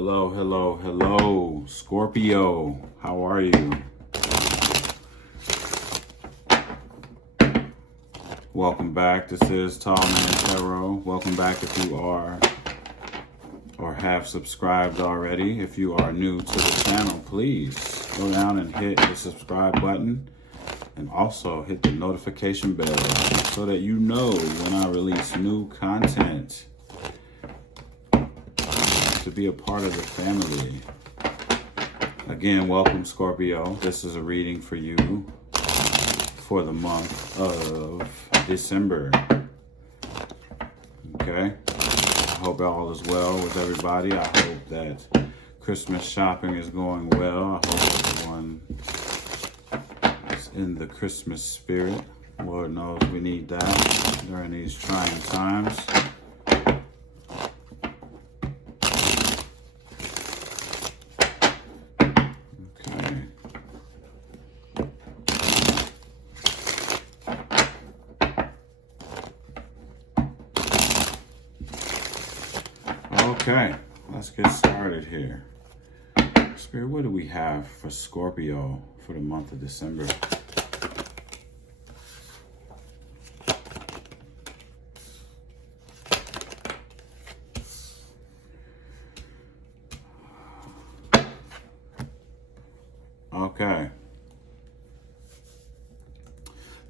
Hello, hello, hello, Scorpio. How are you? Welcome back. This is Tall Man Tarot. Welcome back if you are or have subscribed already. If you are new to the channel, please go down and hit the subscribe button and also hit the notification bell so that you know when I release new content. To be a part of the family. Again, welcome Scorpio. This is a reading for you for the month of December. Okay. I hope all is well with everybody. I hope that Christmas shopping is going well. I hope everyone is in the Christmas spirit. Lord knows we need that during these trying times. Okay, let's get started here. Spirit, what do we have for Scorpio for the month of December? Okay.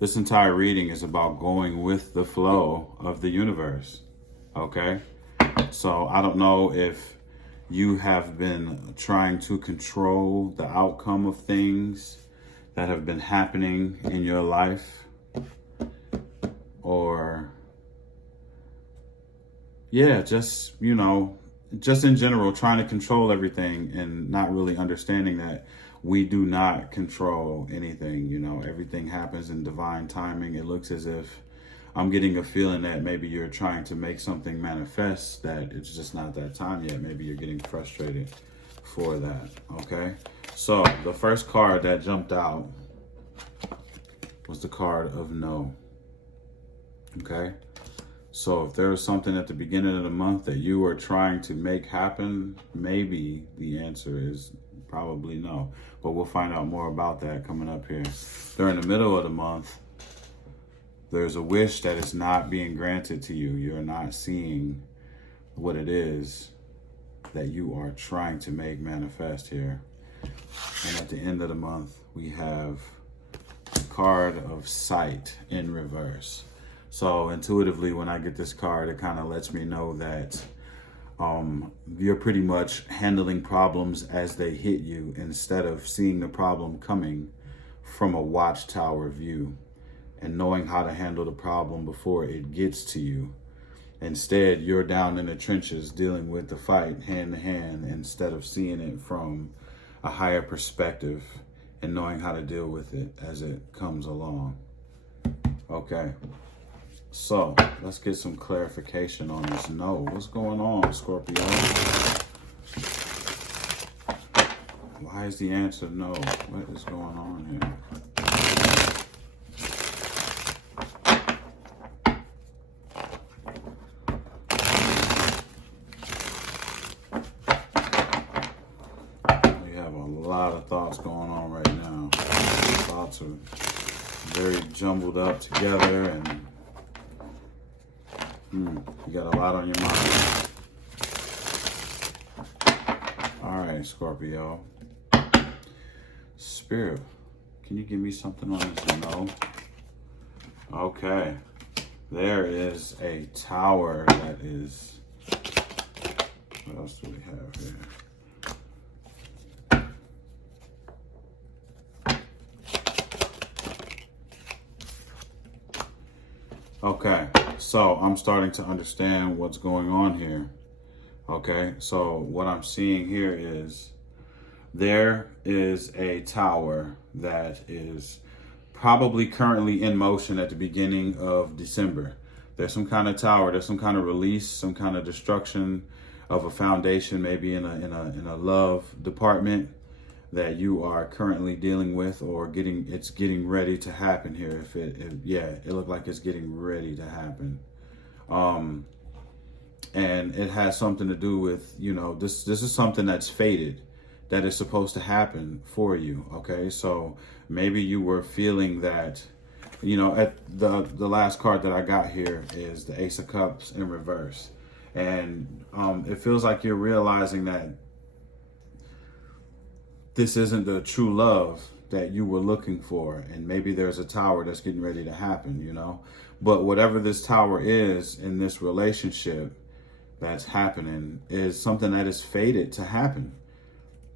This entire reading is about going with the flow of the universe. Okay? So I don't know if you have been trying to control the outcome of things that have been happening in your life, or just in general, trying to control everything and not really understanding that we do not control anything. Everything happens in divine timing. It looks as if I'm getting a feeling that maybe you're trying to make something manifest, that it's just not that time yet. Maybe you're getting frustrated for that, okay? So the first card that jumped out was the card of no, okay? So if there was something at the beginning of the month that you were trying to make happen, maybe the answer is probably no. But we'll find out more about that coming up here. During the middle of the month, there's a wish that is not being granted to you. You're not seeing what it is that you are trying to make manifest here. And at the end of the month, we have the card of sight in reverse. So intuitively, when I get this card, it kind of lets me know that you're pretty much handling problems as they hit you instead of seeing the problem coming from a watchtower view and knowing how to handle the problem before it gets to you. Instead, you're down in the trenches dealing with the fight hand to hand instead of seeing it from a higher perspective and knowing how to deal with it as it comes along. Okay, so let's get some clarification on this no. What's going on, Scorpio? Why is the answer no? What is going on here? A lot of thoughts going on right now. Thoughts are very jumbled up together, and you got a lot on your mind. All right, Scorpio. Spirit, can you give me something on this no? Okay. There is a tower that is... What else do we have here? Okay, so I'm starting to understand what's going on here. Okay, so what I'm seeing here is there is a tower that is probably currently in motion at the beginning of December. There's some kind of tower, there's some kind of release, some kind of destruction of a foundation, maybe in a love department that you are currently dealing with, or it's getting ready to happen here. It looked like it's getting ready to happen. And it has something to do with, this is something that's fated, that is supposed to happen for you. Okay, so maybe you were feeling that, at the last card that I got here is the Ace of Cups in reverse. And it feels like you're realizing that this isn't the true love that you were looking for. And maybe there's a tower that's getting ready to happen. But whatever this tower is in this relationship that's happening is something that is fated to happen.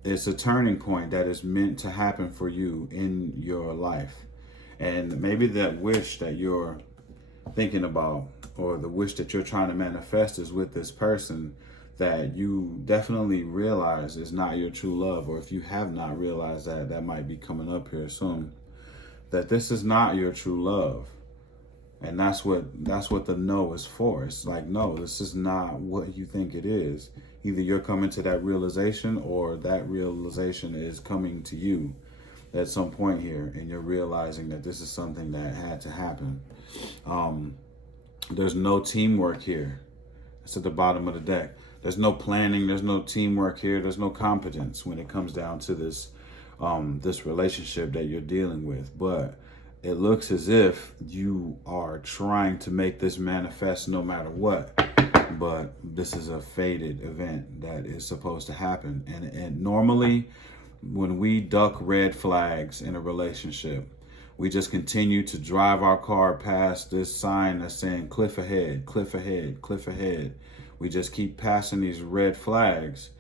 It's a turning point that is meant to happen for you in your life. And maybe that wish that you're thinking about, or the wish that you're trying to manifest, is with this person that you definitely realize is not your true love. Or if you have not realized that, that might be coming up here soon, that this is not your true love. And that's what the no is for. It's like, no, this is not what you think it is. Either you're coming to that realization, or that realization is coming to you at some point here, and you're realizing that this is something that had to happen. There's no teamwork here. It's at the bottom of the deck. There's no planning. There's no teamwork here. There's no competence when it comes down to this relationship that you're dealing with. But it looks as if you are trying to make this manifest no matter what. But this is a fated event that is supposed to happen. And normally, when we duck red flags in a relationship, we just continue to drive our car past this sign that's saying cliff ahead, cliff ahead, cliff ahead. We just keep passing these red flags.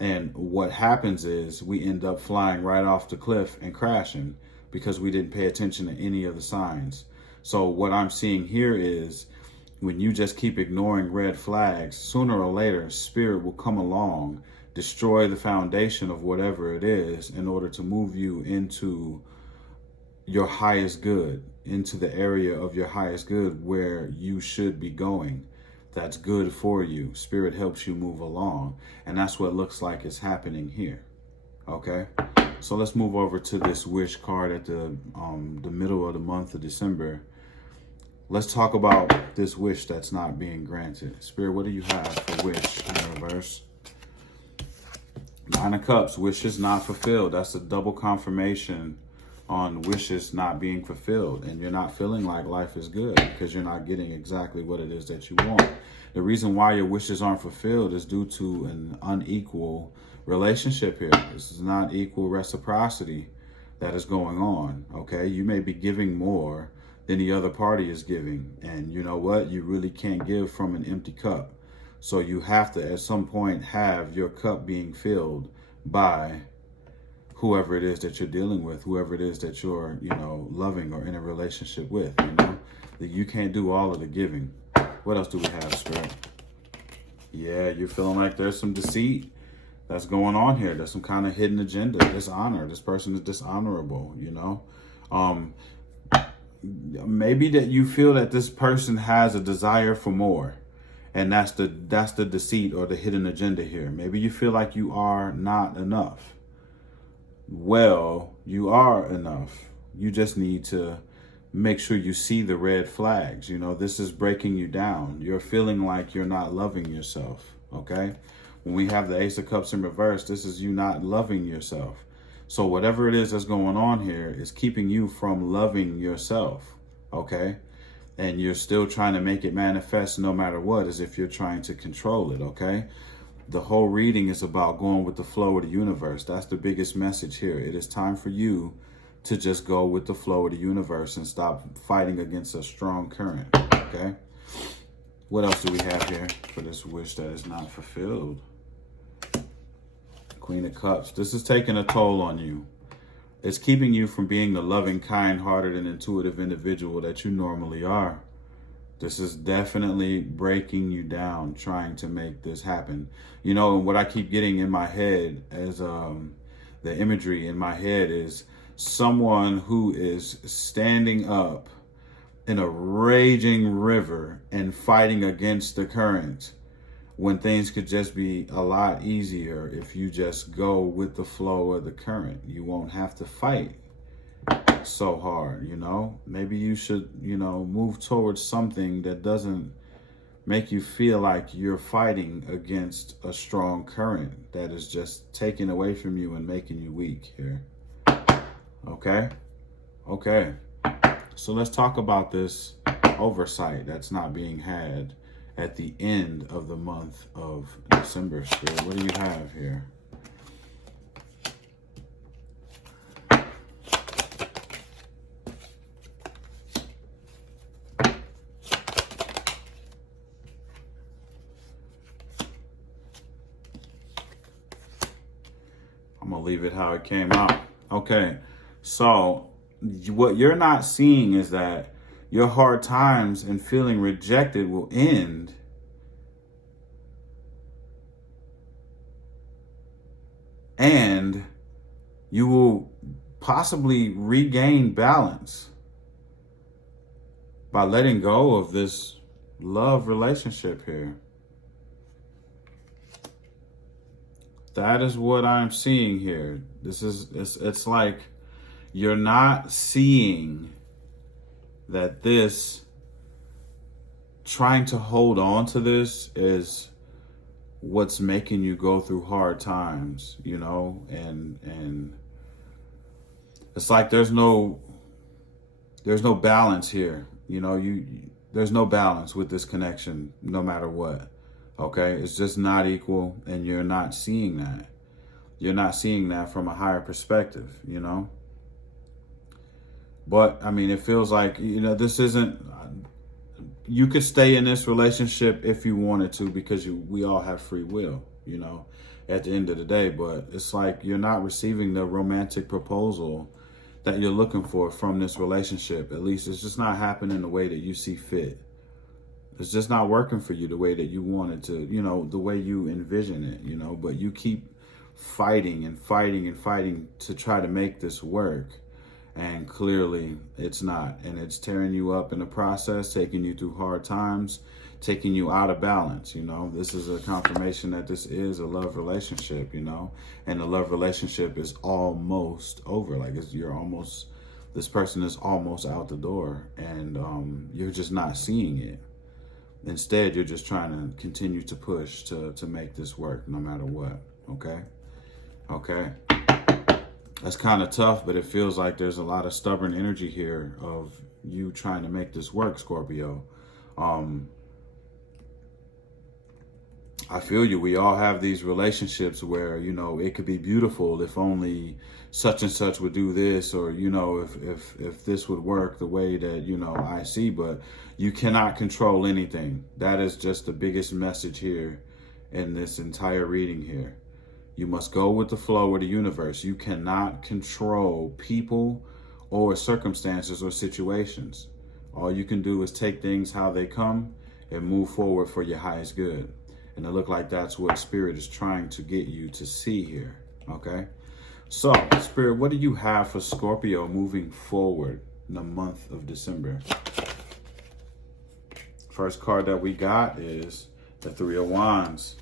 And what happens is we end up flying right off the cliff and crashing, because we didn't pay attention to any of the signs. So what I'm seeing here is, when you just keep ignoring red flags, sooner or later, spirit will come along, destroy the foundation of whatever it is, in order to move you into your highest good, into the area of your highest good where you should be going. That's good for you. Spirit helps you move along. And that's what looks like is happening here. Okay? So let's move over to this wish card at the middle of the month of December. Let's talk about this wish that's not being granted. Spirit, what do you have for wish in reverse? Nine of Cups, wishes not fulfilled. That's a double confirmation on wishes not being fulfilled. And you're not feeling like life is good because you're not getting exactly what it is that you want. The reason why your wishes aren't fulfilled is due to an unequal relationship here. This is not equal reciprocity that is going on. Okay, you may be giving more than the other party is giving, and you know what, you really can't give from an empty cup. So you have to at some point have your cup being filled by whoever it is that you're dealing with, whoever it is that you're loving or in a relationship with. You can't do all of the giving. What else do we have, Spirit? Yeah, you're feeling like there's some deceit that's going on here. There's some kind of hidden agenda, dishonor. This person is dishonorable, maybe that you feel that this person has a desire for more, and that's the deceit or the hidden agenda here. Maybe you feel like you are not enough. Well, you are enough. You just need to make sure you see the red flags. This is breaking you down. You're feeling like you're not loving yourself. Okay, when we have the Ace of Cups in reverse, this is you not loving yourself. So whatever it is that's going on here is keeping you from loving yourself, okay? And you're still trying to make it manifest no matter what, as if you're trying to control it, okay? The whole reading is about going with the flow of the universe. That's the biggest message here. It is time for you to just go with the flow of the universe and stop fighting against a strong current, okay? What else do we have here for this wish that is not fulfilled? Queen of Cups. This is taking a toll on you. It's keeping you from being the loving, kind-hearted, and intuitive individual that you normally are. This is definitely breaking you down, trying to make this happen. And what I keep getting in my head as the imagery in my head is someone who is standing up in a raging river and fighting against the current, when things could just be a lot easier if you just go with the flow of the current. You won't have to fight so hard, Maybe you should, move towards something that doesn't make you feel like you're fighting against a strong current that is just taking away from you and making you weak here. Okay? Okay. So let's talk about this oversight that's not being had at the end of the month of December, Spirit. What do you have here? I'm going to leave it how it came out. Okay, so what you're not seeing is that your hard times and feeling rejected will end and you will possibly regain balance by letting go of this love relationship here. That is what I'm seeing here. It's like you're not seeing that this, trying to hold on to this is what's making you go through hard times, you know, and it's like there's no balance here, you know, there's no balance with this connection no matter what. Okay, it's just not equal, and you're not seeing that. You're not seeing that from a higher perspective, you know. But I mean, it feels like, you know, this isn't. You could stay in this relationship if you wanted to, because we all have free will, you know, at the end of the day. But it's like you're not receiving the romantic proposal that you're looking for from this relationship. At least it's just not happening the way that you see fit. It's just not working for you the way that you want it to, you know, the way you envision it, you know, but you keep fighting and fighting and fighting to try to make this work. And clearly it's not. And it's tearing you up in the process, taking you through hard times, taking you out of balance, you know. This is a confirmation that this is a love relationship, you know, and the love relationship is almost over. Like this person is almost out the door, and you're just not seeing it. Instead, you're just trying to continue to push to make this work no matter what. Okay? Okay? That's kind of tough, but it feels like there's a lot of stubborn energy here of you trying to make this work, Scorpio. I feel you. We all have these relationships where, you know, it could be beautiful if only such and such would do this, or, you know, if this would work the way that, you know, I see, but you cannot control anything. That is just the biggest message here in this entire reading here. You must go with the flow of the universe. You cannot control people or circumstances or situations. All you can do is take things how they come and move forward for your highest good. And it looks like that's what Spirit is trying to get you to see here, okay? So, Spirit, what do you have for Scorpio moving forward in the month of December? First card that we got is the Three of Wands.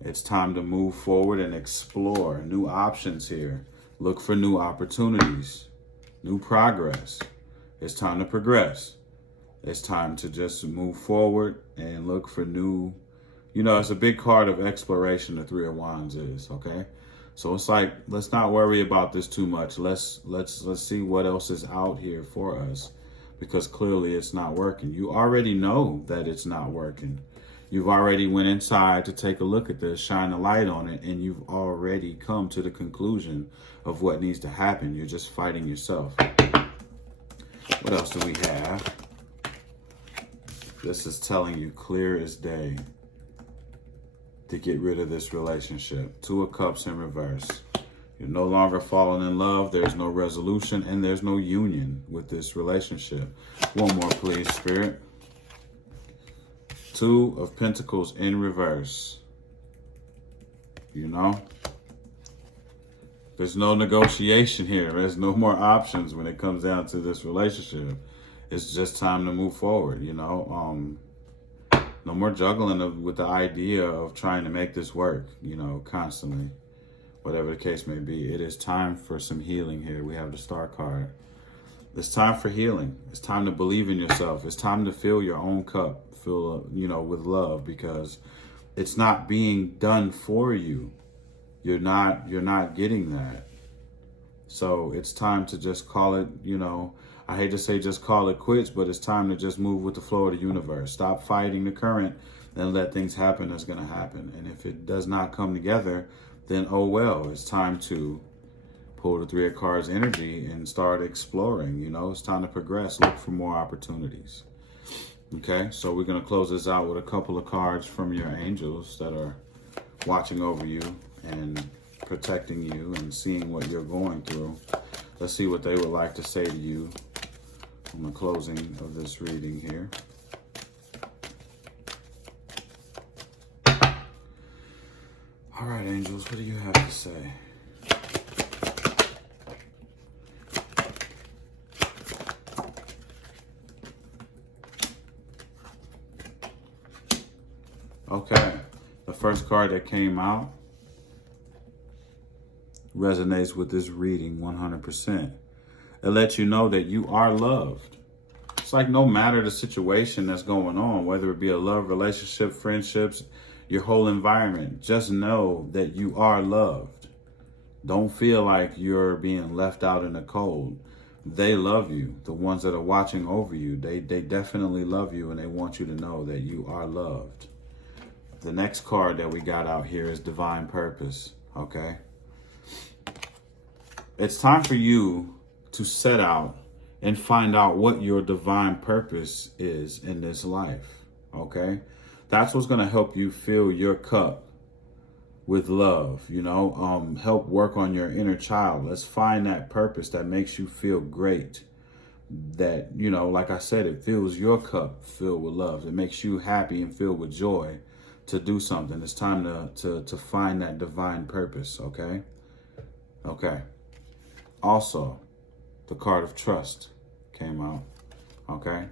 It's time to move forward and explore new options here. Look for new opportunities, new progress. It's time to progress. It's time to just move forward and look for new. You know, it's a big card of exploration, the Three of Wands is, okay? So it's like, let's not worry about this too much. Let's see what else is out here for us, because clearly it's not working. You already know that it's not working. You've already went inside to take a look at this, shine a light on it, and you've already come to the conclusion of what needs to happen. You're just fighting yourself. What else do we have? This is telling you clear as day to get rid of this relationship. Two of Cups in reverse. You're no longer falling in love. There's no resolution, and there's no union with this relationship. One more, please, Spirit. Two of Pentacles in reverse. You know, there's no negotiation here. There's no more options when it comes down to this relationship. It's just time to move forward, you know. No more juggling with the idea of trying to make this work, you know, constantly. Whatever the case may be, it is time for some healing here. We have the Star card. It's time for healing. It's time to believe in yourself. It's time to fill your own cup, fill, with love, because it's not being done for you. You're not getting that. So it's time to just call it, I hate to say just call it quits, but it's time to just move with the flow of the universe. Stop fighting the current and let things happen that's going to happen. And if it does not come together, then oh well, it's time to pull the Three of Cards energy and start exploring. It's time to progress, look for more opportunities. Okay, so we're going to close this out with a couple of cards from your angels that are watching over you and protecting you and seeing what you're going through. Let's see what they would like to say to you on the closing of this reading here. All right, angels, what do you have to say? Okay, the first card that came out resonates with this reading 100%. It lets you know that you are loved. It's like no matter the situation that's going on, whether it be a love relationship, friendships, your whole environment, just know that you are loved. Don't feel like you're being left out in the cold. They love you. The ones that are watching over you, they definitely love you, and they want you to know that you are loved. The next card that we got out here is Divine Purpose, okay? It's time for you to set out and find out what your divine purpose is in this life, okay? That's what's going to help you fill your cup with love, help work on your inner child. Let's find that purpose that makes you feel great. That, like I said, it fills your cup filled with love. It makes you happy and filled with joy to do something. It's time to find that divine purpose, okay? Okay. Also, the card of trust came out, okay?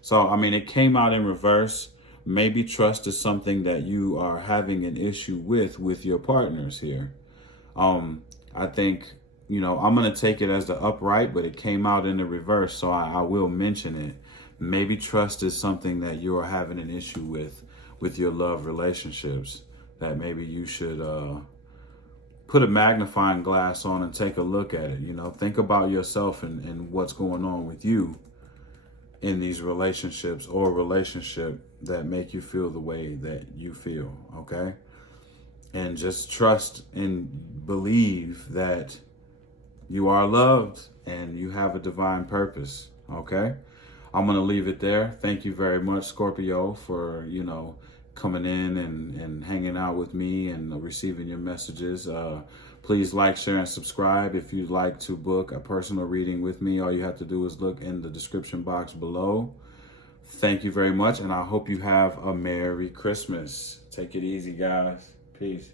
So, it came out in reverse. Maybe trust is something that you are having an issue with your partners here. I think, I'm going to take it as the upright, but it came out in the reverse, so I will mention it. Maybe trust is something that you are having an issue with your love relationships, that maybe you should put a magnifying glass on and take a look at it. Think about yourself and what's going on with you in these relationships or relationship that make you feel the way that you feel, okay? And just trust and believe that you are loved and you have a divine purpose, okay? I'm going to leave it there. Thank you very much, Scorpio, for, coming in and hanging out with me and receiving your messages. Please like, share, and subscribe. If you'd like to book a personal reading with me, all you have to do is look in the description box below. Thank you very much, and I hope you have a Merry Christmas. Take it easy, guys. Peace.